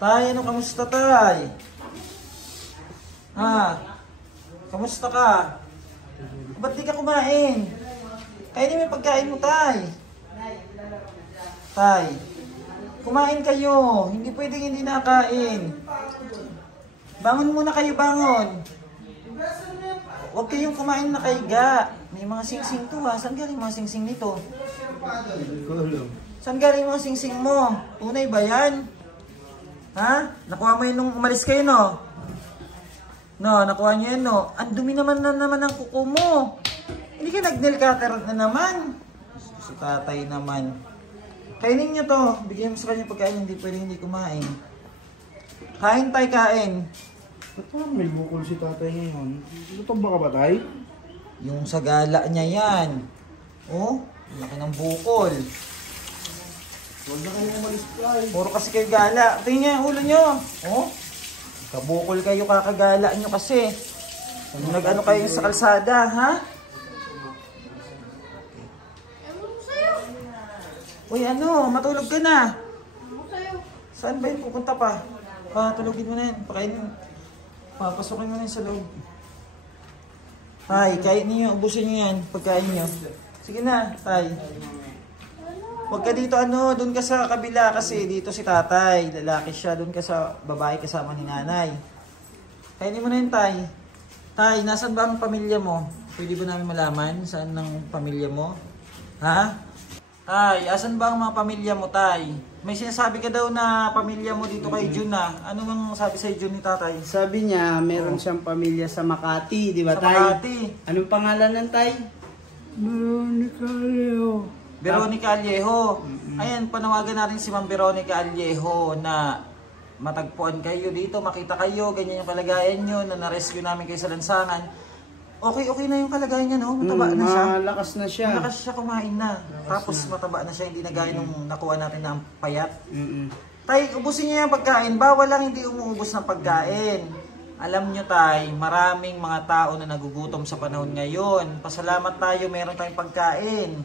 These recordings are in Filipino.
Tay, ano kamusta tay? Ha? Kamusta ka? Ba't di ka kumain? Kainin mo yung pagkain mo, tay. Tay, kumain kayo. Hindi pwedeng hindi nakain. Bangon muna kayo, bangon. Huwag kayong kumain na kaiga. May mga singsing to ha. Saan galing mga singsing nito? Saan galing mga singsing mo? Tunay ba yan? Ha? Nakuha mo yun nung umalis kayo, no? No, nakuha nyo yun, no? Ang dumi naman ang kuko mo. Hindi ka nag-nail cutter na naman. Si tatay naman. Kainin nyo to. Bigyan mo sa kanya pagkain. Hindi pwede hindi kumain. Kain tay, kain. Ba't naman may bukol si tatay ngayon? Lutong ba ka ba, tay? Yung sa gala niya yan. Oh, laki ng bukol. Huwag na kayo umalis, tay. Puro kasi kayo gala. Tingnan niya yung ulo nyo. Oh, kabukol kayo, kakagala nyo kasi. Nag-ano kayo sa kalsada, ha? Uy, ano, matulog ka na. Saan ba yun pupunta pa? Tulogin mo na yan. Pakainin. Papasukin mo na yan sa loob. Tay, kain niyo. Ubusin niyo yan. Pagkain niyo. Sige na, tay. Huwag ka dito, ano, doon ka sa kabila kasi dito si tatay. Lalaki siya. Doon ka sa babae kasama ni nanay. Kainin mo na yun, tay. Tay, nasan ba ang pamilya mo? Pwede ba namin malaman saan ang pamilya mo? Ha? Tay, asan ba ang mga pamilya mo, tay? May sinasabi ka daw na pamilya mo dito kay Jun na. Ano bang sabi sa Jun ni tatay? Sabi niya, meron siyang pamilya sa Makati, di ba, Sa tay? Makati. Anong pangalan ng tay? Veronica Aliejo. Veronica Aliejo. Ayan, panawagan natin si Ma'am Veronica Aliejo na matagpuan kayo dito, makita kayo, ganyan yung kalagayan nyo, na na-rescue namin kayo sa lansangan. Okay na yung kalagayan niya, no? Mataba na siya. Malakas na siya. Malakas siya, kumain na. Tapos mataba na siya, hindi na gaya nung nakuha natin na ang payat. Tay, ubusin niyo yung pagkain. Bawal lang hindi umuubos ng pagkain. Alam nyo, tay, maraming mga tao na nagugutom sa panahon ngayon. Pasalamat tayo, meron tayong pagkain.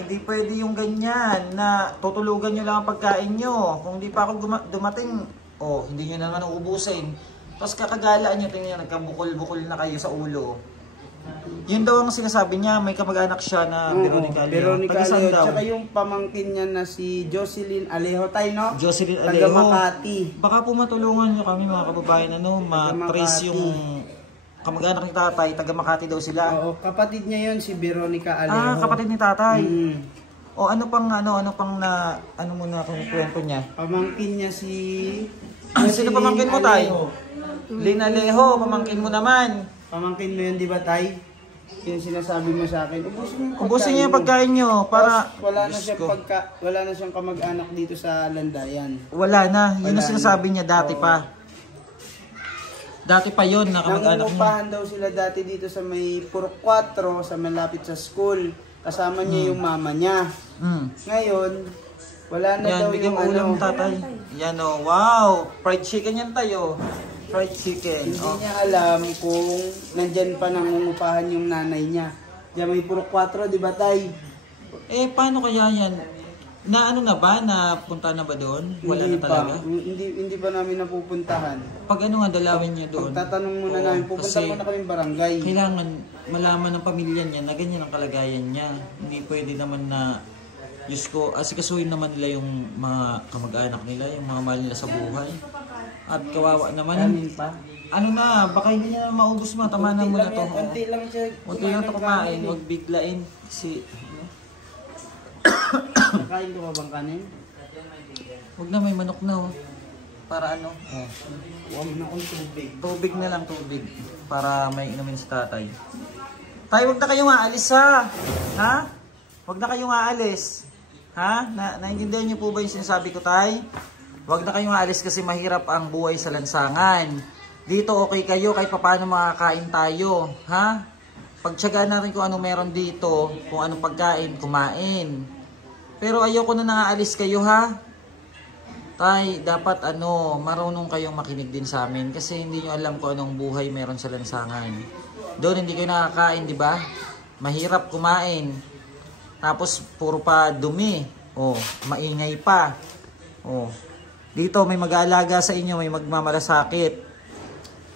Hindi pwede yung ganyan na tutulugan nyo lang ang pagkain nyo. Kung hindi pa ako dumating, hindi nyo naman uubusin. Tapos kakagalaan nyo, tingnan, nagkabukol-bukol na kayo sa ulo. Yun daw ang sinasabi niya, may kamag-anak siya na Veronica Aliejo. Veronica Aliejo. Tsaka yung pamangkin niya na si Jocelyn Aliejo, tay, no? Jocelyn Aliejo. Taga Makati. Baka po matulungan nyo kami mga kababayan, ano, ma-trace yung kamag-anak ni tatay, taga Makati daw sila. Oo, kapatid niya yun, si Veronica Aliejo. Ah, kapatid ni tatay. O ano pang na, ano muna kung kwento niya? Pamangkin niya si... Sino pamangkin mo, tay? Lynn Aliejo, pamangkin mo naman. Pamangkin mo yun, di ba, tay? Yung sinasabi mo sa akin, ubusin niyo yung pagkain niyo para... Wala na siyang kamag-anak dito sa Landayan. Wala na, yun ang sinasabi niya dati pa. Dati pa yun na kamag-anak niya. Nangungupahan daw sila dati dito sa may Purok 4, sa malapit sa school. Kasama niya yung mama niya. Ngayon, wala na yan, daw bigyan yung ulam tatay. Yan o, wow! Fried chicken yan tayo. Fried chicken. Hindi niya alam kung nandyan pa nangungupahan yung nanay niya. Diyan may Purok 4, di ba, tay? Paano kaya yan? Na ano na ba? Napunta na ba doon? Wala na talaga? Hindi pa namin napupuntahan. Pag ano nga, dalawin niya doon? Pagtatanong muna namin, pupunta muna kami barangay. Kailangan malaman ng pamilya niya na ganyan ang kalagayan niya. Hindi pwede naman na, Diyos ko, asikasuhin naman nila yung mga kamag-anak nila, yung mga mahal nila sa buhay. At kawawa naman. Ano na, baka hindi niya naman maubos mo. Tamanan mo na to. Unti lang siya. Unti lang ito kumain. Huwag biglain. Kain ko ba bang kanin? Huwag na, may manok na oh. Para ano? Huwag na akong tubig. Tubig na lang, tubig. Para may inumin si tatay. Tay, huwag na kayong aalis ha? Ha? Huwag na kayong aalis. Ha? Naintindihan niyo po ba yung sinasabi ko, tay? Huwag na kayong aalis kasi mahirap ang buhay sa lansangan. Dito okay kayo kahit paano makakain tayo. Ha? Pagtsagaan natin kung anong meron dito, kung anong pagkain, kumain. Pero ayoko na nangaalis kayo ha. Tay, dapat marunong kayong makinig din sa amin kasi hindi nyo alam kung anong buhay meron sa lansangan. Doon hindi kayo nakakain, di ba? Mahirap kumain. Tapos puro pa dumi. Maingay pa. Dito may mag-aalaga sa inyo, may magmamalasakit.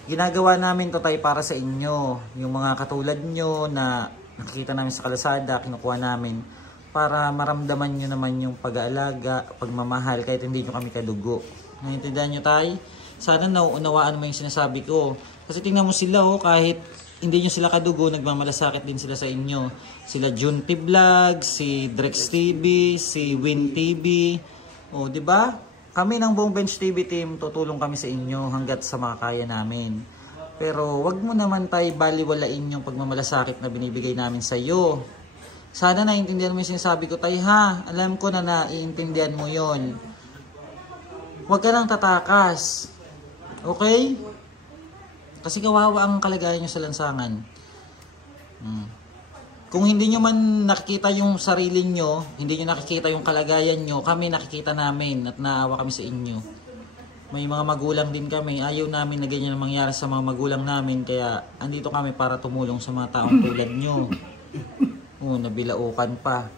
Ginagawa namin to tayo para sa inyo. Yung mga katulad nyo na nakikita namin sa kalsada, kinukuha namin para maramdaman nyo naman yung pag-aalaga, pagmamahal kahit hindi nyo kami kadugo. Naintindihan nyo tayo? Sana nauunawaan mo yung sinasabi ko. Kasi tingnan mo sila kahit hindi nyo sila kadugo, nagmamalasakit din sila sa inyo. Sila Junti Vlog, si Drex TV, si Win TV. Di ba? Kami ng buong Bench TV team, tutulong kami sa inyo hanggat sa makakaya namin. Pero wag mo naman tayo baliwalain yung pagmamalasakit na binibigay namin sa iyo. Sana naiintindihan mo yung sinasabi ko tayo ha. Alam ko na naiintindihan mo yon. Huwag ka nang tatakas. Okay? Kasi kawawa ang kalagayan nyo sa lansangan. Kung hindi nyo man nakikita yung sarili nyo, hindi nyo nakikita yung kalagayan nyo, kami nakikita namin at naawa kami sa inyo. May mga magulang din kami. Ayaw namin na ganyan ang mangyari sa mga magulang namin. Kaya andito kami para tumulong sa mga taong tulad nyo. Nabilaukan pa.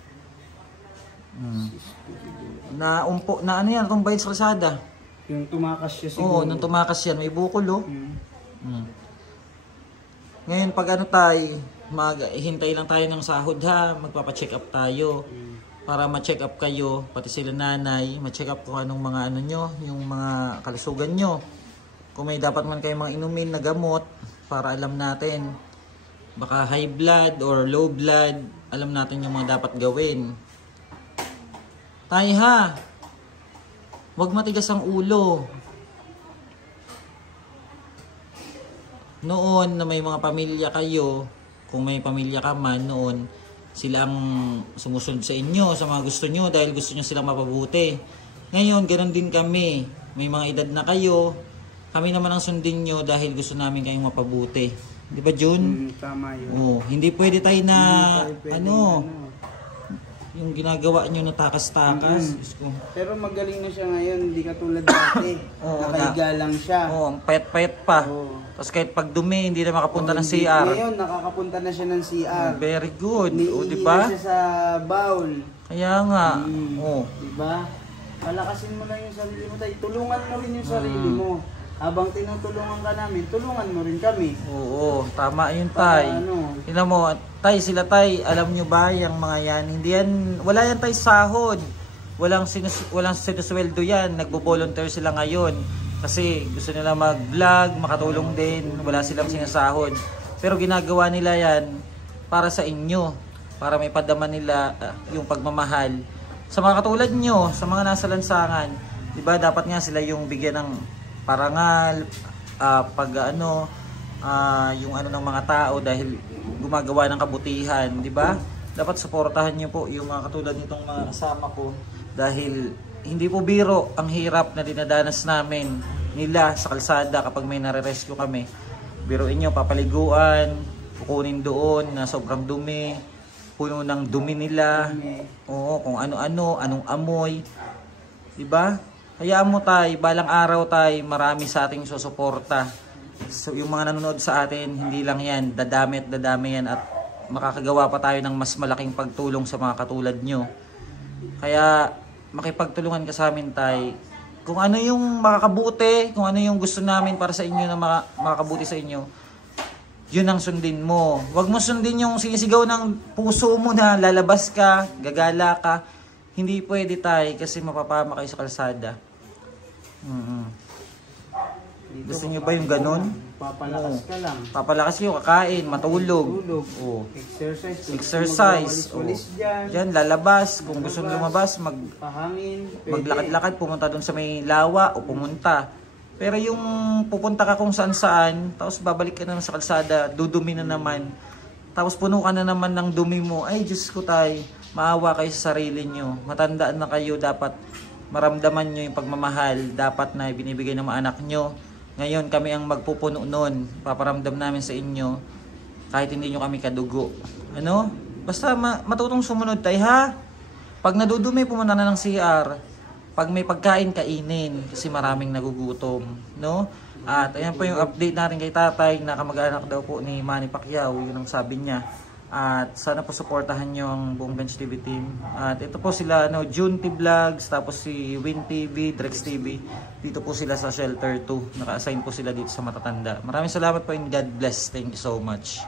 Na ano yan, itong bayan sa kalsada. Yung tumakas siya siguro. nung tumakas yan, may bukol Ngayon pag maghintay lang tayo ng sahod ha, magpapa-check up tayo. Para ma-check up kayo, pati sila nanay, ma-check up kung anong mga nyo, yung mga kalusugan nyo. Kung may dapat man kayong mga inumin na gamot, para alam natin. Baka high blood or low blood, alam natin yung mga dapat gawin. Tay ha, huwag matigas ang ulo. Noon na may mga pamilya kayo, kung may pamilya ka man noon, sila ang sumusunod sa inyo, sa mga gusto nyo, dahil gusto nyo silang mapabuti. Ngayon, ganoon din kami. May mga edad na kayo, kami naman ang sundin nyo dahil gusto namin kayong mapabuti. Di ba, Jun? Tama yun. Hindi pwede tayo na, yung ginagawa nyo na takas-takas. Pero magaling na siya ngayon, hindi katulad dati. Nakahiga lang siya. Ang payat-payat pa. Tapos kahit pag dumi, hindi na makapunta ng CR. Ngayon, nakakapunta na siya ng CR. Very good. Di na ba? siya sa bowl. Kaya nga. Di ba? Palakasin mo lang yung sarili mo tayo. Tulungan mo rin yung sarili mo. Habang tinutulungan ka namin, tulungan mo rin kami. Oo, tama yun, tay. Tingnan mo, tay, sila tay, alam nyo ba yung mga yan? Hindi yan, wala yan tay sahod. Walang sinusweldo yan. Nagbo-volunteer sila ngayon. Kasi gusto nila mag-vlog, makatulong din. Wala silang sinasahod. Pero ginagawa nila yan para sa inyo. Para may padama nila yung pagmamahal. Sa mga katulad nyo, sa mga nasa lansangan, diba, dapat nga sila yung bigyan ng parangal, yung ng mga tao dahil gumagawa ng kabutihan, di ba? Dapat suportahan niyo po yung mga katulad nitong mga kasama ko dahil hindi po biro ang hirap na dinadanas namin nila sa kalsada kapag may nare-rescue kami. Biruin niyo, papaliguan, kukunin doon na sobrang dumi, puno ng dumi nila, kung ano-ano, anong amoy, di ba? Hayaan mo tay, balang araw tay, marami sa ating susuporta. So, yung mga nanonood sa atin, hindi lang yan, dadami yan at makakagawa pa tayo ng mas malaking pagtulong sa mga katulad nyo. Kaya makipagtulungan ka sa amin tay. Kung ano yung makakabuti, kung ano yung gusto namin para sa inyo na makakabuti sa inyo, yun ang sundin mo. Huwag mo sundin yung sinisigaw ng puso mo na lalabas ka, gagala ka. Hindi pwede tay kasi mapapama kayo sa kalsada. Gusto nyo ba yung ganun? Papalakas ka lang. Papalakas kayo, kakain, matulog. Exercise. Yan, lalabas. Kung gusto nyo lumabas, maglakad-lakad, pumunta dun sa may lawa o pumunta. Pero yung pupunta ka kung saan-saan, tapos babalik ka na sa kalsada, dudumi na naman. Tapos puno ka na naman ng dumi mo. Ay, Diyos ko tay, maawa kayo sa sarili nyo. Matandaan na kayo, dapat maramdaman nyo yung pagmamahal dapat na binibigay ng mga anak nyo. Ngayon kami ang magpupuno nun. Paparamdam namin sa inyo kahit hindi nyo kami kadugo. Basta matutong sumunod tayo ha. Pag nadudumi, pumunta na ng CR. Pag may pagkain, kainin kasi maraming nagugutom, no? At ayan po yung update natin kay tatay na kamag-anak daw po ni Manny Pacquiao, yun ang sabi niya. At sana po suportahan nyo ang buong Bench TV team. At ito po sila, June T Vlogs, tapos si Win TV, Drex TV. Dito po sila sa Shelter 2. Naka-assign po sila dito sa matatanda. Maraming salamat po and God bless. Thank you so much.